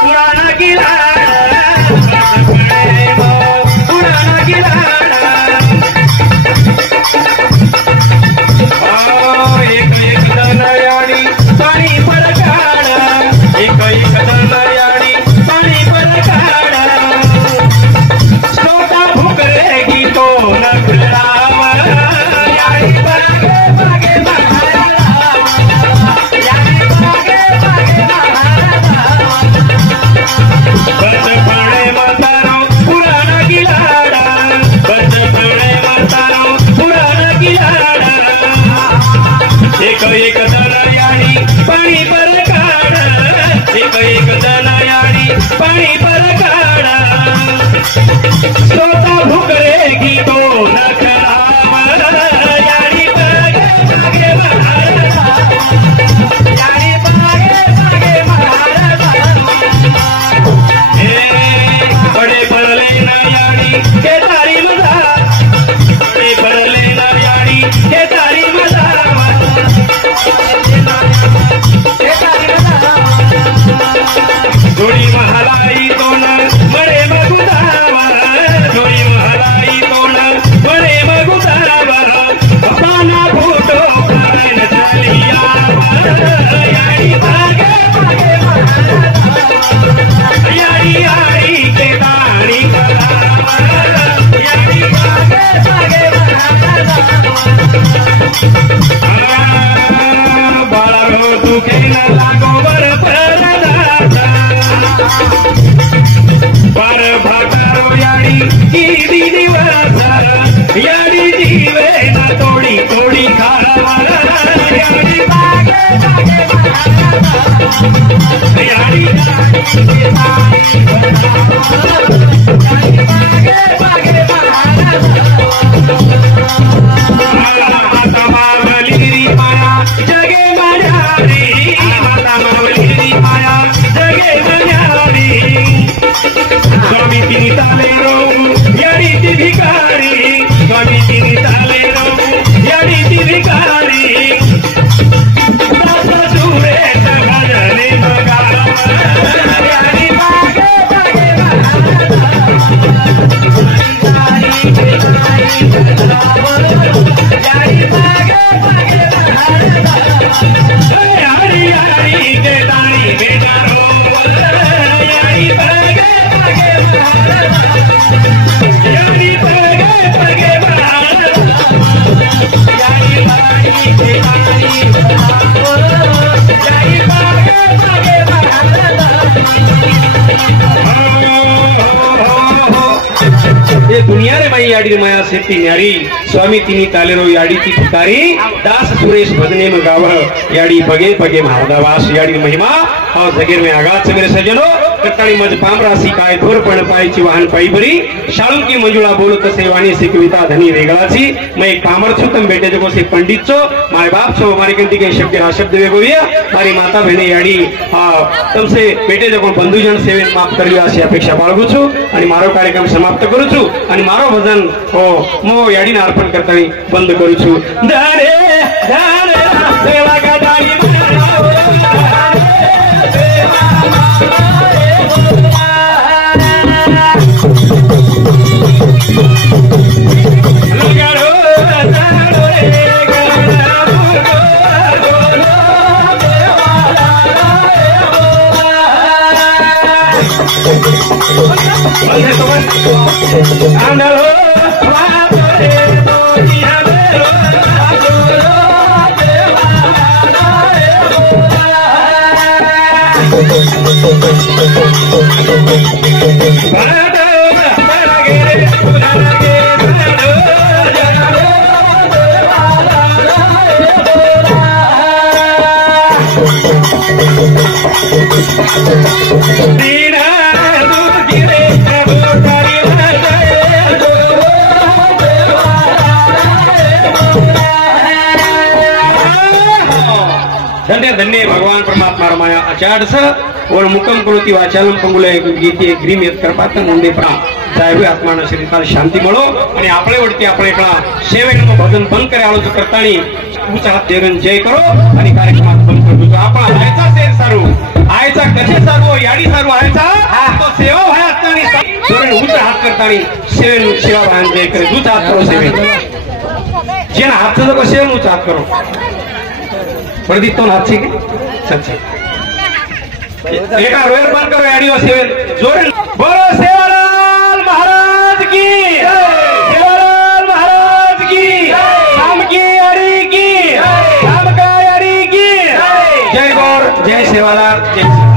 पुराण गिला पुराण गिला एक एक दनयाणी पाणी परकाडा एक एक दनयाणी पाणी परकाडा सोता भुकरे गीतो नगरावा याडी बागे बागे महारावा याडी बागे बागे महारावा बचपणे म्हातारो पुराण गिलाडा बचपणे म्हातारो पुराण गिलाडा एक एक दनयाणी पाणी परकाडा एक एक दनयाणी पाणी परकाडा सोता भुकरे गीतो नखरावा याडी बागे बागे महारावा याडी बागे बागे महारावा बड़े पडले ना याडी के तारी मजा बड़े पडले ना याडी के तारी मजा जोड़ी महालाई तोण बड़े मगुदावा जोड़ी महालाई तोण बड़े मगुदावा अपना फोटो याडी भागे भागे याडी याडी के तारी याडी भागे भागे बाळा तू के न लागो बर पर भाटारो याडी की दिवसा याडी जीवे ना तोडी तोडी खाला याडी बागे बागे याडी बागे माता मावली माया जगे मजारी माता मावली माया जगे मजारी स्वामी तिनी ताले रो याडी ती भिकारी स्वामी तिनी ताले रो याडी ती भिकारी सुरे भजने बगा याडी बागे बागे याडी बागे बागे याडी याडी के दानी बेटारो याडी बागे बागे याडी बागे बागे याडी बागे के दानी याडी बागे बागे ये दुनिया रे माई याडी माया सेती न्यारी स्वामी तिनी तालेरो याडी ती भिकारी दास सुरेश भजने में गाव याडी पगे पगे महादावास याडी महिमा और जगेर में आगात से मेरे सजनो कट्टाणी मज पाम राशि काय थोर पण पायची वाहन पाई बरी शाळू की मंजुळा बोलत से वाणी से कविता धनी वेगळाची मैं एक पामर छु तम बेटे जको से पंडित छो माय बाप छो मारी कंती के शब्द हा शब्द वेगोया मारी माता बहने याडी तम से बेटे जको बंधुजन सेवेन माफ करली अशी अपेक्षा बाळगू छु आणि मारो कार्यक्रम समाप्त करू छु आणि मारो भजन हो मो याडी अर्पण करतानी बंद करू छु धारे धारे देवा का दाई धन्य धन्य भगवान परमात्मा रमाया आचार्य स और मुकम करोति वाचालम पंगुले गीते ग्रीम यत करपात मुंडे प्रा जायवे आत्माना शरीराला शांती મળો અને આપણે વડતી આપણે એકલા સેવેનું ભજન બંધ કરે આલો જો કરતાણી ઊંચા હાથ દેવન જય કરો અને કાર્યક્રમ બંધ કરજો આપણા આયचा शेर सारू आयचा कसे सारू याडी सारू व्हायचा तो सेवा व्हाय असताना जोरण उच्च हात करताना सेवा भान जय करे दूच हात करो सेवे जेन हाथ से सेवन उच्च हात करो प्रदीप तो हाथ से अच्छा एका रोयर बंद करो याडी सेवन जोरण बोलो सेवालाल महाराज की सेवालाल महाराज की राम की याडी की राम का याडी की जय गौर जय सेवालाल जय